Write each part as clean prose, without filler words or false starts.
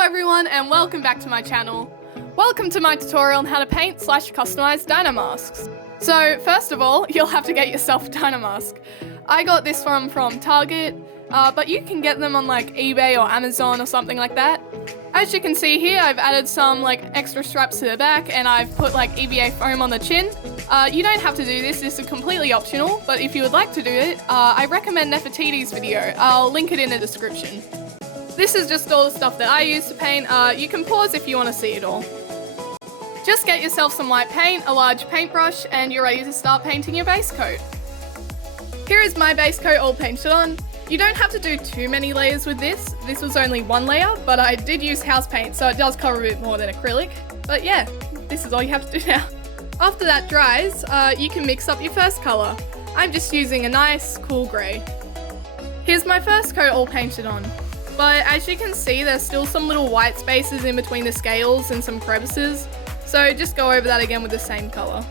Hello everyone and welcome back to my channel. Welcome to my tutorial on how to paint / customize DINO masks. So first of all, you'll have to get yourself a DINO mask. I got this from Target, but you can get them on like eBay or Amazon or something like that. As you can see here, I've added some like extra straps to the back and I've put like EVA foam on the chin. You don't have to do this is completely optional, but if you would like to do it, I recommend Nefertiti's video. I'll link it in the description. This is just all the stuff that I use to paint. You can pause if you want to see it all. Just get yourself some white paint, a large paintbrush, and you're ready to start painting your base coat. Here is my base coat all painted on. You don't have to do too many layers with this. This was only one layer, but I did use house paint, so it does cover a bit more than acrylic. But yeah, this is all you have to do now. After that dries, you can mix up your first colour. I'm just using a nice, cool grey. Here's my first coat all painted on. But as you can see, there's still some little white spaces in between the scales and some crevices, so just go over that again with the same colour.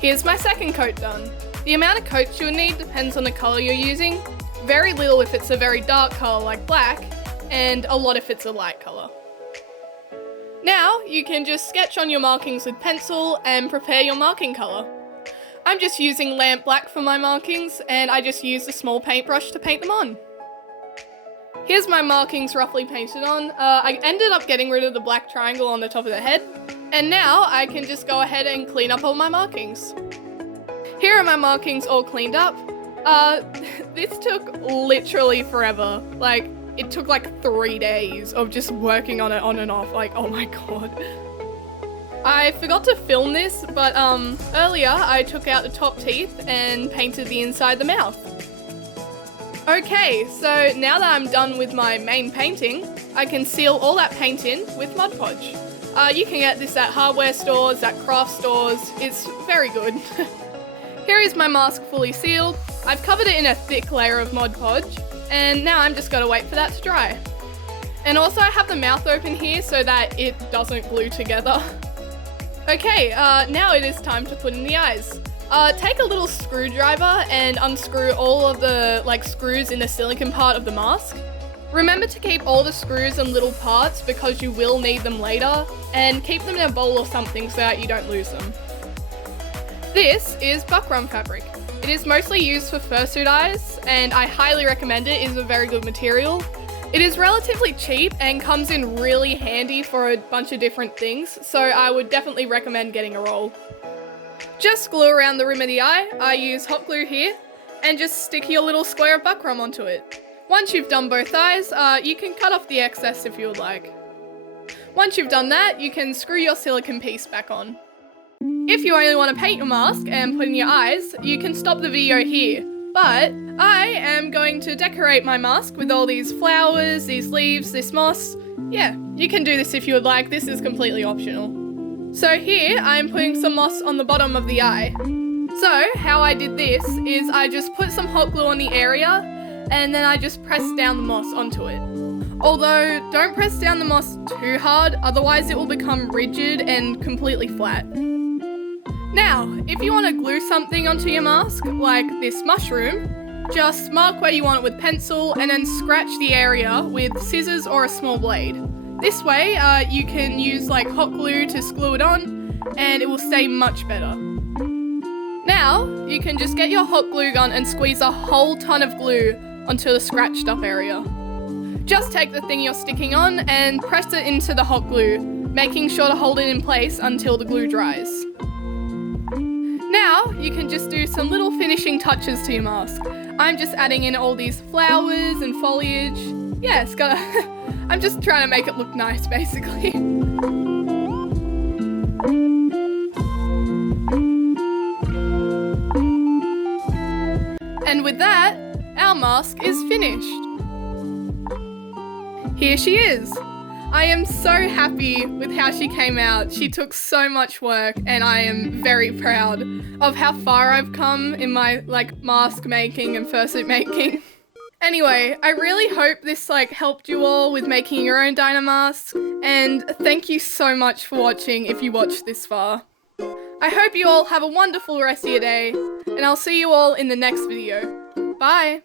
Here's my second coat done. The amount of coats you'll need depends on the colour you're using. Very little if it's a very dark colour like black, and a lot if it's a light colour. Now you can just sketch on your markings with pencil and prepare your marking colour. I'm just using lamp black for my markings, and I just used a small paintbrush to paint them on. Here's my markings roughly painted on. I ended up getting rid of the black triangle on the top of the head, and now I can just go ahead and clean up all my markings. Here are my markings all cleaned up. This took literally forever. Like, it took like 3 days of just working on it on and off. Like, oh my god. I forgot to film this, but earlier I took out the top teeth and painted the inside the mouth. Okay, so now that I'm done with my main painting, I can seal all that paint in with ModPodge. You can get this at hardware stores, at craft stores. It's very good. Here is my mask fully sealed. I've covered it in a thick layer of ModPodge, and now I'm just gotta wait for that to dry. And also I have the mouth open here so that it doesn't glue together. Okay, now it is time to put in the eyes. Take a little screwdriver and unscrew all of the screws in the silicone part of the mask. Remember to keep all the screws and little parts because you will need them later, and keep them in a bowl or something so that you don't lose them. This is Buckram Fabric. It is mostly used for fursuit eyes, and I highly recommend it. It is a very good material. It is relatively cheap and comes in really handy for a bunch of different things, so I would definitely recommend getting a roll. Just glue around the rim of the eye. I use hot glue here, and just stick your little square of buckram onto it. Once you've done both eyes, you can cut off the excess if you would like. Once you've done that, you can screw your silicone piece back on. If you only want to paint your mask and put in your eyes, you can stop the video here. But I am going to decorate my mask with all these flowers, these leaves, this moss. Yeah, you can do this if you would like. This is completely optional. So here, I'm putting some moss on the bottom of the eye. So how I did this is I just put some hot glue on the area and then I just pressed down the moss onto it. Although, don't press down the moss too hard, otherwise it will become rigid and completely flat. Now, if you want to glue something onto your mask, like this mushroom, just mark where you want it with pencil and then scratch the area with scissors or a small blade. This way, you can use hot glue to glue it on, and it will stay much better. Now, you can just get your hot glue gun and squeeze a whole ton of glue onto the scratched up area. Just take the thing you're sticking on and press it into the hot glue, making sure to hold it in place until the glue dries. Now, you can just do some little finishing touches to your mask. I'm just adding in all these flowers and foliage. Yeah, it's gotta... I'm just trying to make it look nice, basically. And with that, our mask is finished. Here she is. I am so happy with how she came out. She took so much work and I am very proud of how far I've come in my mask making and fursuit making. Anyway, I really hope this helped you all with making your own DINO masks, and thank you so much for watching if you watched this far. I hope you all have a wonderful rest of your day, and I'll see you all in the next video. Bye!